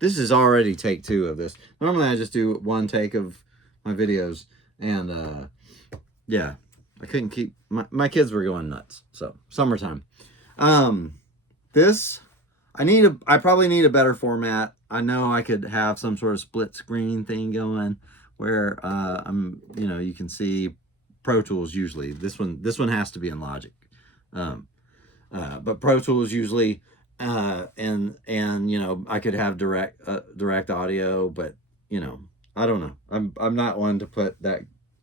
this is already take 2 of this. Normally I just do 1 take of my videos, and yeah, I couldn't keep my kids were going nuts. So summertime. This I probably need a better format. I know I could have some sort of split screen thing going where you can see Pro Tools usually. This one has to be in Logic. But Pro Tools usually, and I could have direct audio, but I don't know. I'm not one to put that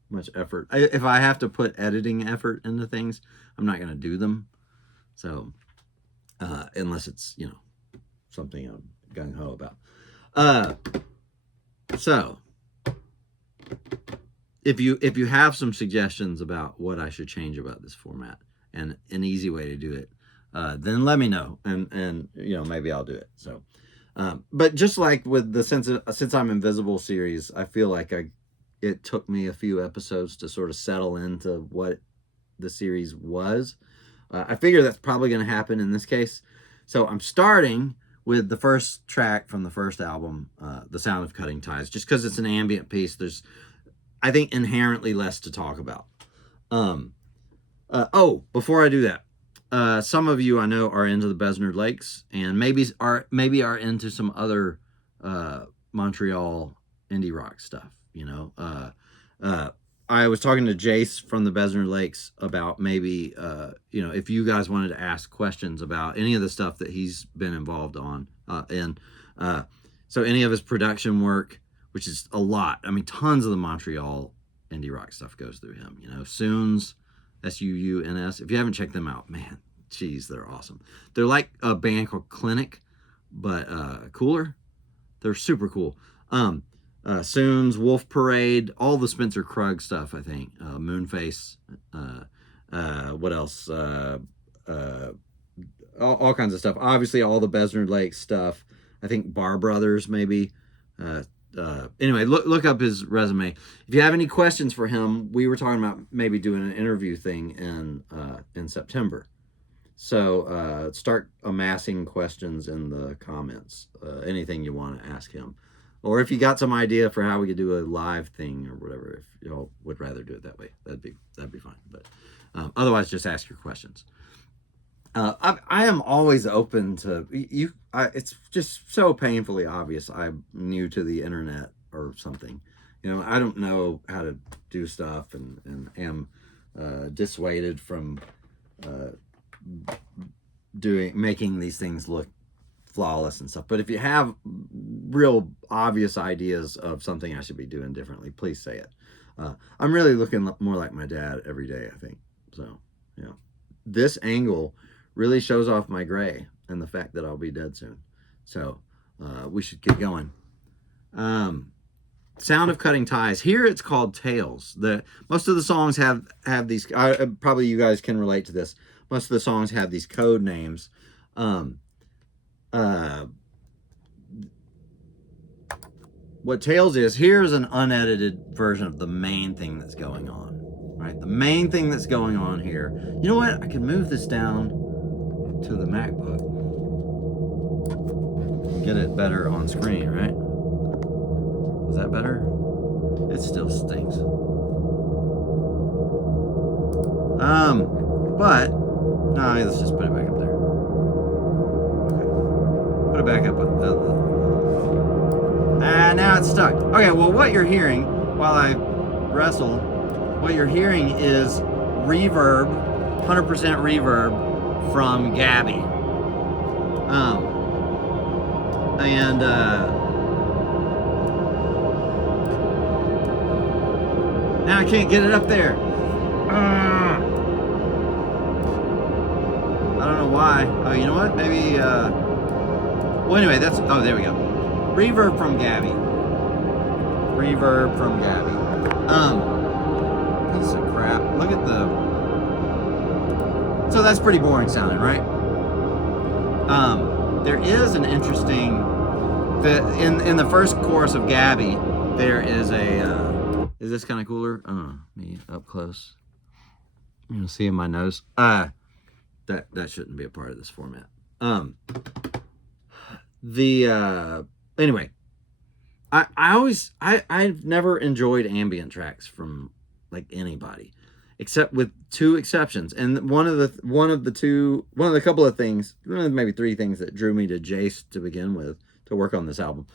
much effort. If I have to put editing effort into things, I'm not going to do them. So unless it's something I'm gung ho about. So if you have some suggestions about what I should change about this format and an easy way to do it, then let me know, and maybe I'll do it. So, but just like with the Since I'm Invisible series, I feel like it took me a few episodes to sort of settle into what the series was. I figure that's probably going to happen in this case. So I'm starting with the first track from the first album, The Sound of Cutting Ties, just because it's an ambient piece. There's, I think, inherently less to talk about. Before I do that, some of you I know are into the Besnard Lakes, and maybe are into some other Montreal indie rock stuff. I was talking to Jace from the Besnard Lakes about maybe if you guys wanted to ask questions about any of the stuff that he's been involved on, so any of his production work, which is a lot. I mean, tons of the Montreal indie rock stuff goes through him. Soons, Suuns. If you haven't checked them out, man, geez, they're awesome. They're like a band called Clinic, but cooler. They're super cool. Soons, Wolf Parade, all the Spencer Krug stuff, I think. Moonface, what else? All kinds of stuff. Obviously, all the Besnard Lake stuff. I think Bar Brothers, maybe. Anyway, look up his resume. If you have any questions for him, we were talking about maybe doing an interview thing in September. So start amassing questions in the comments. Anything you want to ask him. Or if you got some idea for how we could do a live thing or whatever, if y'all would rather do it that way, that'd be fine. But otherwise, just ask your questions. I am always open to you. It's just so painfully obvious I'm new to the internet or something. I don't know how to do stuff, and am dissuaded from making these things look flawless and stuff. But if you have real obvious ideas of something I should be doing differently, please say it. I'm really looking more like my dad every day, I think. So, this angle really shows off my gray and the fact that I'll be dead soon. So, we should get going. Sound of Cutting Ties. Here it's called Tales. Most of the songs have these, probably you guys can relate to this. Most of the songs have these code names. What Tales is, here's an unedited version of the main thing that's going on. Right? The main thing that's going on here. You know what? I can move this down to the MacBook. Get it better on screen, right? Is that better? It still stinks. But no, let's just put it back up there. Okay. Put it back up. Now it's stuck. Okay, well, what you're hearing while I wrestle, what you're hearing is reverb, 100% reverb from Gabby. Now I can't get it up there. I don't know why. Oh, you know what? Maybe, well, anyway, oh, there we go. Reverb from Gabby. Piece of crap. Look at so that's pretty boring sounding, right? There is an interesting, in the first chorus of Gabby, there is is this kind of cooler? Me up close. You see in my nose? That shouldn't be a part of this format. Anyway, I've never enjoyed ambient tracks from like anybody, except with two exceptions. And one of the couple of things, maybe three things that drew me to Jace to begin with to work on this album,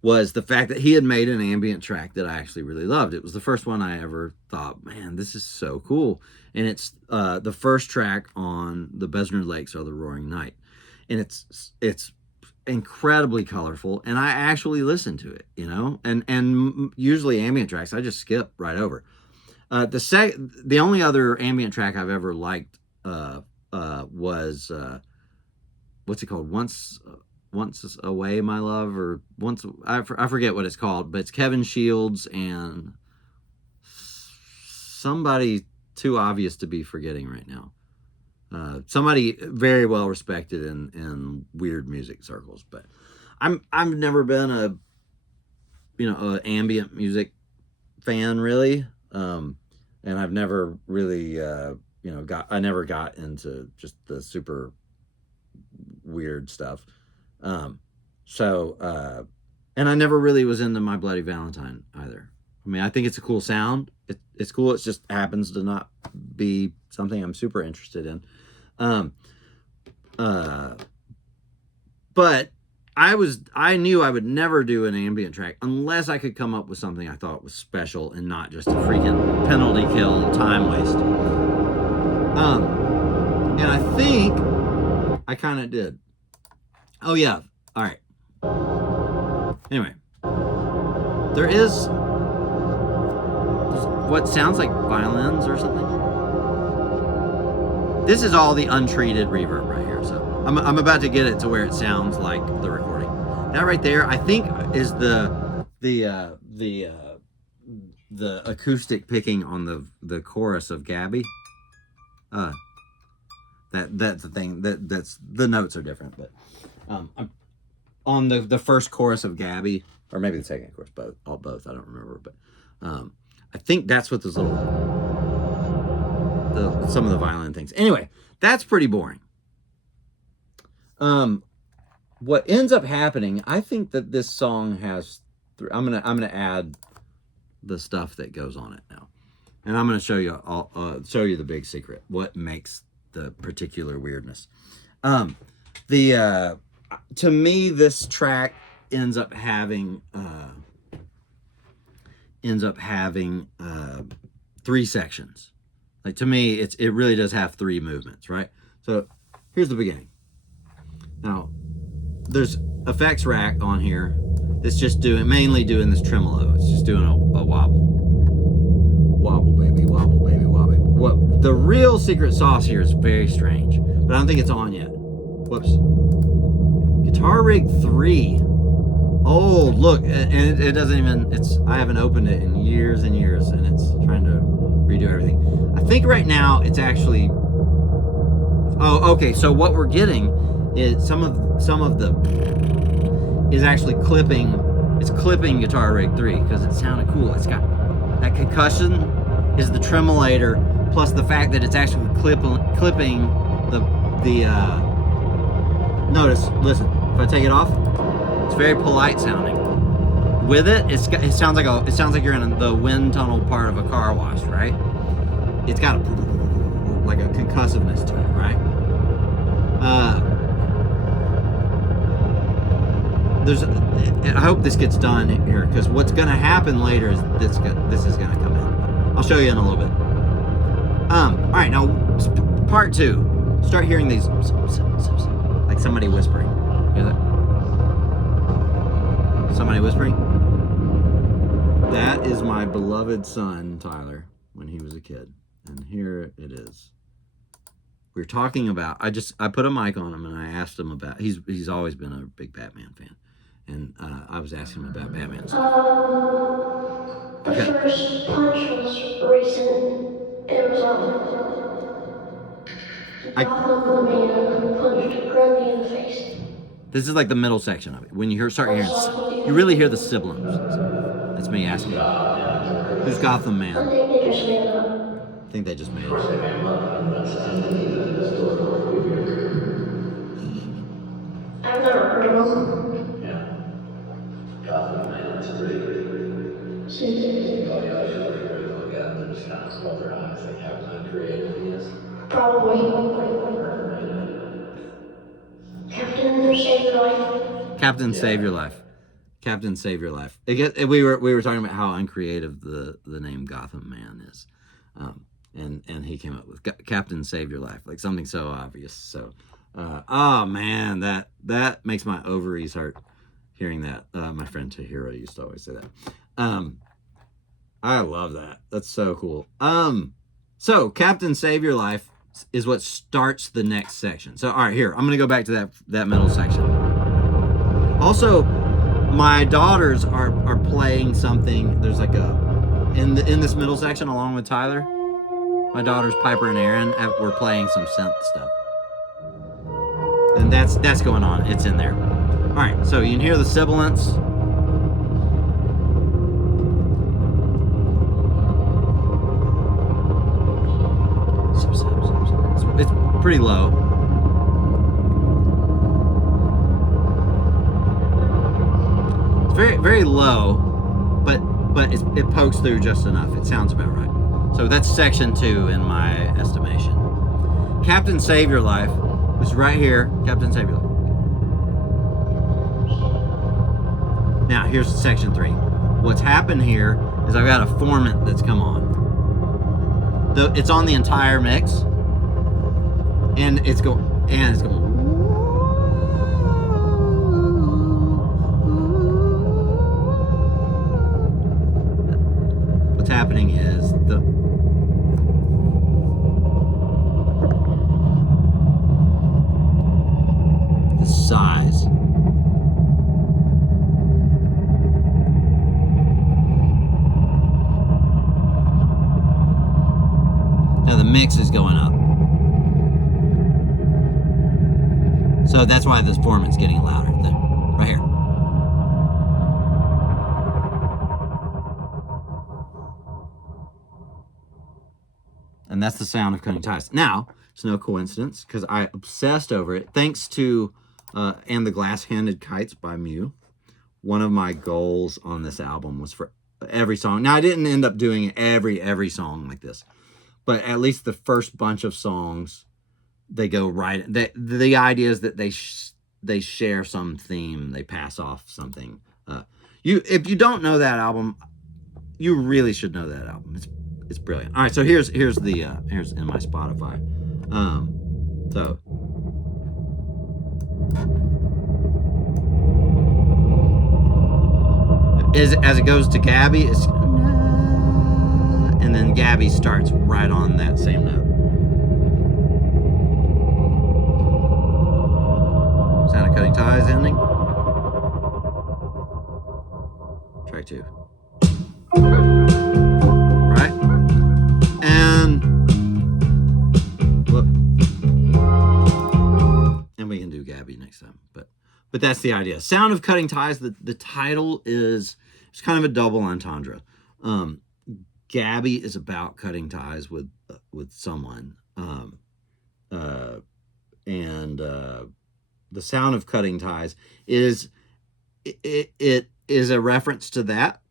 was the fact that he had made an ambient track that I actually really loved. It was the first one I ever thought, man, this is so cool. And it's the first track on the Besner Lakes or the Roaring Night, and it's incredibly colorful, and I actually listen to it, and usually ambient tracks I just skip right over. The only other ambient track I've ever liked was what's it called? Once Away, My Love, or I forget what it's called, but it's Kevin Shields and somebody too obvious to be forgetting right now. Somebody very well respected in weird music circles, but I've never been a ambient music fan really, and I've never really I never got into just the super weird stuff. And I never really was into My Bloody Valentine either. I mean, I think it's a cool sound. It's cool. It just happens to not be something I'm super interested in. But I knew I would never do an ambient track unless I could come up with something I thought was special and not just a freaking penalty kill time waste. And I think I kind of did. Oh yeah. All right. Anyway, there's what sounds like violins or something. This is all the untreated reverb right here. So I'm about to get it to where it sounds like the recording. That right there, I think, is the acoustic picking on the chorus of Gabby. That's the thing. That's the notes are different, but on the first chorus of Gabby, or maybe the second chorus, both. I don't remember, but I think that's what those some of the violin things. Anyway, that's pretty boring. What ends up happening, I think that this song has. I'm gonna add the stuff that goes on it now, and I'm gonna show you the big secret. What makes the particular weirdness? To me, this track ends up having three sections. Like, to me, it really does have three movements, right? So here's the beginning. Now, there's effects rack on here that's just mainly doing this tremolo. It's just doing a wobble. Wobble, baby, wobble, baby, wobble. What the real secret sauce here is very strange, but I don't think it's on yet. Whoops. Guitar Rig 3. Oh, look, and it doesn't even, I haven't opened it in years and years, and it's trying to redo everything. I think right now it's actually, oh, okay, so what we're getting is some of the is actually clipping Guitar Rig 3 because it sounded cool. It's got that concussion is the tremolator plus the fact that it's actually clipping the notice, listen, if I take it off, it's very polite sounding. With it, it sounds like you're in the wind tunnel part of a car wash, right? It's got like a concussiveness to it, right? I hope this gets done here, because what's going to happen later is this is going to come in. I'll show you in a little bit. All right, now part 2. Start hearing these like somebody whispering. Hear that? Somebody whispering? That is my beloved son, Tyler, when he was a kid. And here it is. We were talking about, I put a mic on him and I asked him about, he's always been a big Batman fan. And I was asking him about Batman stuff. The first punch was recent. It was Gotham man punched Grundy in the face. This is like the middle section of it. When you start hearing, you really hear the sibilants. That's me asking him. Who's Gotham Man? I think they just made it up. I think they just made it. I've never heard of them. Gotham Man. It's pretty. Susan. Oh, you ought to really look at him and just kind of roll their eyes, think how uncreative he is. Probably. Captain, save your life. Captain Yeah. Save Your Life. Captain Save Your Life. We were talking about how uncreative the name Gotham Man is, and he came up with Captain Save Your Life, like something so obvious. So, oh man, that makes my ovaries hurt hearing that. My friend Tahira used to always say that. I love that. That's so cool. So Captain Save Your Life is what starts the next section. So all right, here I'm gonna go back to that middle section. Also, my daughters are playing something. There's like in this middle section along with Tyler. My daughters Piper and Aaron were playing some synth stuff, and that's going on. It's in there. All right, so you can hear the sibilants. It's pretty low. It's very low, but it pokes through just enough. It sounds about right. So that's section 2 in my estimation. Captain Save Your Life was right here. Captain Save Your Life. Now here's section 3. What's happened here is I've got a formant that's come on. It's on the entire mix, and it's going. What's happening is the size. Now the mix is going up. So that's why this formant's getting louder. Right here. And that's the sound of cutting ties. Now, it's no coincidence because I obsessed over it. Thanks to And the Glass-Handed Kites by Mew. One of my goals on this album was for every song. Now, I didn't end up doing every song like this, but at least the first bunch of songs, they go right. The idea is that they share some theme. They pass off something. If you don't know that album, you really should know that album. It's brilliant. All right, so here's in my Spotify. So as it goes to Gabby, it's and then Gabby starts right on that same note. Sound of Cutting Ties ending. Track 2. Right? And look. And we can do Gabby next time. But that's the idea. Sound of Cutting Ties, the title is it's kind of a double entendre. Gabby is about cutting ties with someone. And the sound of cutting ties is it is a reference to that,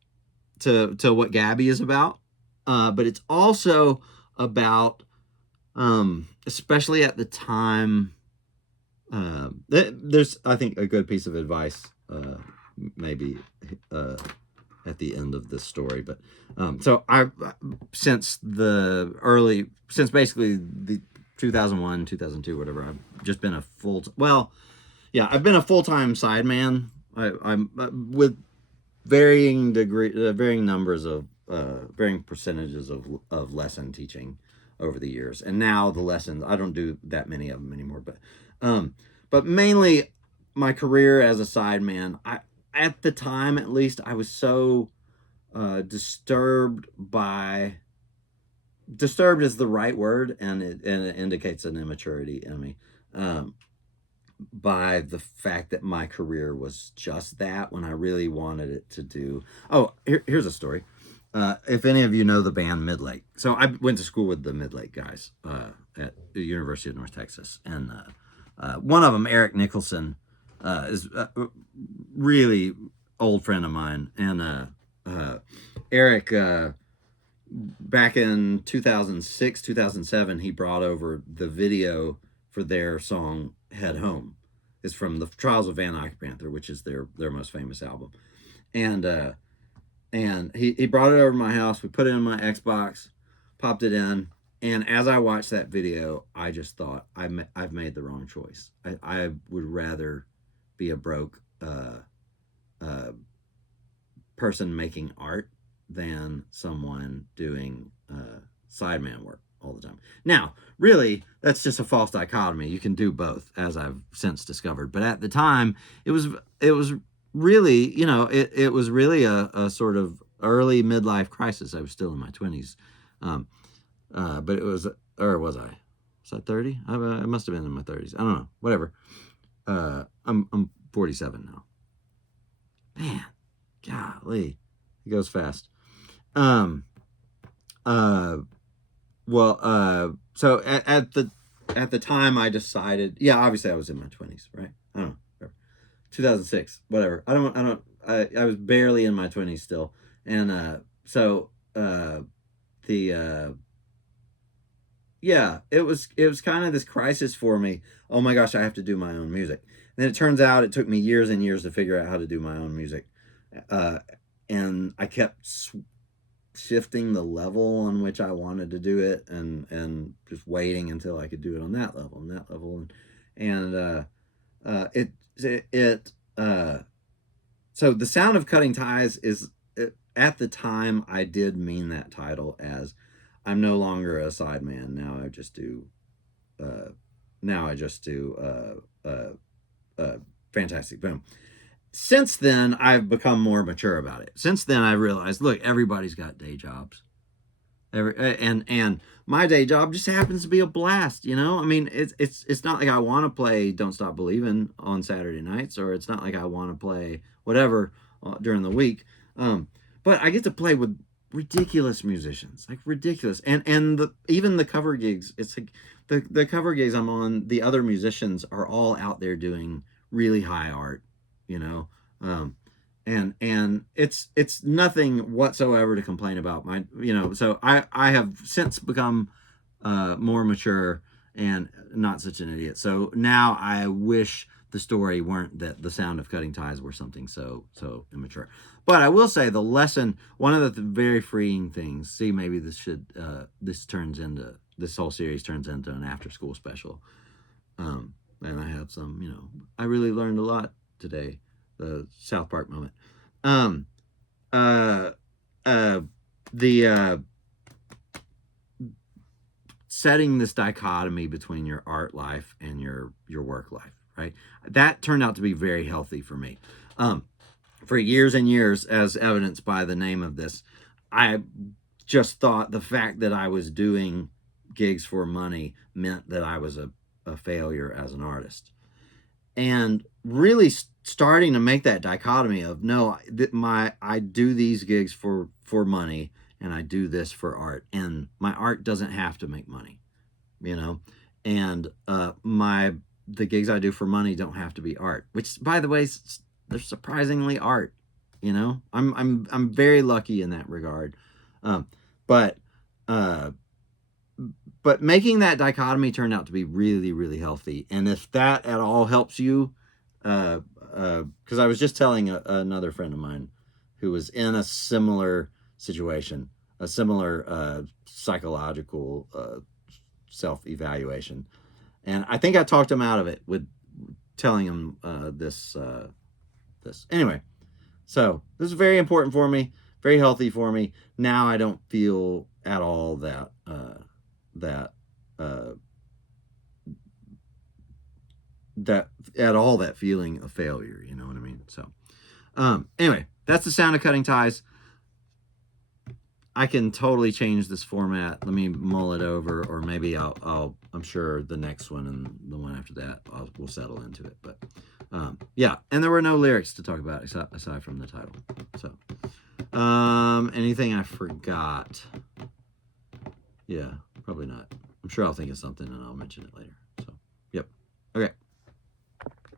to what Gabby is about, but it's also about especially at the time, there's I think a good piece of advice maybe at the end of this story, but so since basically the 2001 2002 whatever, I've just been I've been a full-time sideman. I'm with varying numbers of varying percentages of lesson teaching over the years, and now the lessons I don't do that many of them anymore, but mainly my career as a sideman, at the time at least, I was so disturbed is the right word, and it indicates an immaturity in me, by the fact that my career was just that when I really wanted it to do. Oh, here's a story. If any of you know the band Midlake. So I went to school with the Midlake guys at the University of North Texas. And one of them, Eric Nicholson, is really old friend of mine, and Eric. Back in 2006, 2007, he brought over the video for their song "Head Home." It's from the Trials of Van Eyck Panther, which is their most famous album, and he brought it over to my house. We put it in my Xbox, popped it in, and as I watched that video, I just thought I've made the wrong choice. I would rather be a broke uh, person making art than someone doing sideman work all the time. Now, really, that's just a false dichotomy. You can do both, as I've since discovered. But at the time, it was really, it was really a sort of early midlife crisis. I was still in my 20s. But it was, or was I? Was I 30? I must have been in my 30s. I don't know. Whatever. I'm 47 now. Man, golly, it goes fast. So at the time I decided, yeah, obviously I was in my 20s, right? I don't know. Whatever. 2006, whatever. I was barely in my 20s still. And yeah, it was kind of this crisis for me. Oh my gosh, I have to do my own music. And then it turns out it took me years and years to figure out how to do my own music. And I kept shifting the level on which I wanted to do it, and just waiting until I could do it on that level so the Sound of Cutting Ties is, at the time I did mean that title as I'm no longer a sideman. Now I just do Fantastic Boom. Since then, I've become more mature about it. Since then, I realized, look, everybody's got day jobs. And my day job just happens to be a blast, I mean, it's not like I want to play Don't Stop Believin' on Saturday nights, or it's not like I want to play whatever during the week. But I get to play with ridiculous musicians, like ridiculous, and even the cover gigs. It's like the cover gigs I'm on. The other musicians are all out there doing really high art, and it's nothing whatsoever to complain about. So I have since become more mature and not such an idiot. So now I wish the story weren't that the Sound of Cutting Ties were something so immature. But I will say the lesson, one of the very freeing things. See, maybe this whole series turns into an after school special. And I have some, I really learned a lot today. The South Park moment. Setting this dichotomy between your art life and your work life, right? That turned out to be very healthy for me. For years and years, as evidenced by the name of this, I just thought the fact that I was doing gigs for money meant that I was a failure as an artist. And really starting to make that dichotomy of, no, I do these gigs for money, and I do this for art, and my art doesn't have to make money, and the gigs I do for money don't have to be art, which, by the way, they're surprisingly art. I'm very lucky in that regard. But making that dichotomy turned out to be really, really healthy. And if that at all helps you, because I was just telling another friend of mine who was in a similar situation, a similar psychological self-evaluation, and I think I talked him out of it with telling him this. Anyway, so this is very important for me, very healthy for me. Now I don't feel at all that feeling of failure. You know what I mean? So anyway, that's the Sound of Cutting Ties. I can totally change this format. Let me mull it over, or maybe I'm sure the next one and the one after that we'll settle into it. But yeah, and there were no lyrics to talk about aside from the title. So anything I forgot? Yeah, probably not. I'm sure I'll think of something and I'll mention it later. So, yep. Okay.